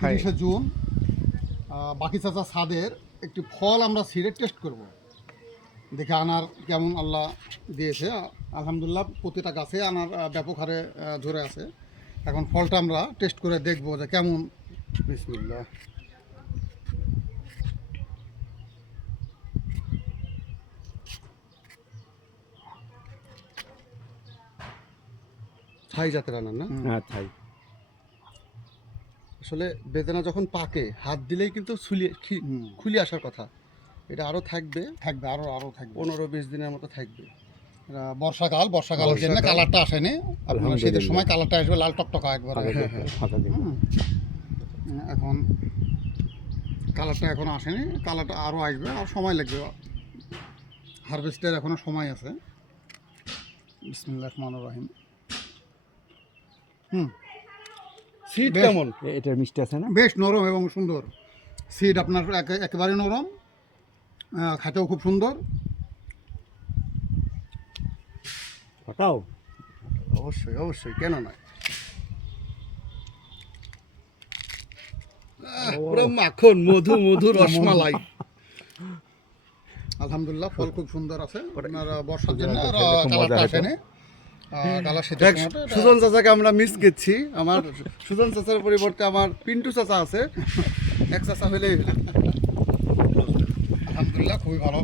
30শে June বাকি চাচা ছাদের একটি ফল আমরা ছিঁড়ে টেস্ট করব, দেখে আনার কেমন আল্লাহ দিয়েছে। আলহামদুলিল্লাহ প্রতিটা গাছে আনার ব্যাপক হারে ধরে আছে। এখন ফলটা আমরা টেস্ট করে দেখব যে কেমন। বিসমিল্লাহ। ছাই জাতের আনার না? হ্যাঁ তাই। আসলে বেদানা যখন পাকে হাত দিলেই কিন্তু খুলে আসার কথা। এটা আরও থাকবে, আরও থাকবে 15-20 দিনের মতো থাকবে। বর্ষাকালের জন্য কালারটা আসেনি। আপনার শীতের সময় কালারটা আসবে লাল টকটকা একবার। এখন কালারটা এখনো আসেনি, কালারটা আরও আসবে, আর সময় লাগবে। হারভেস্টের এখনো সময় আছে। বিসমিল্লাহির রহমানির রহিম। সিড কেমন? এটার মিষ্টি আছে না? বেশ নরম এবং সুন্দর সিড, আপনার একেবারে নরম, খেতেও খুব সুন্দর। ফাটাও অবশ্যই কেন নয়। পুরো মাখন, মধু রসমালাই। আলহামদুলিল্লাহ ফল খুব সুন্দর আছে। আপনার বর্ষার জন্য কালারটা আসেনি। সুজন চাচাকে আমরা মিস করছি। আমার সুজন চাচার পরিবর্তে আমার পিন্টু চাচা আছে, এক চাচা হলেই। আলহামদুলিল্লাহ খুবই ভালো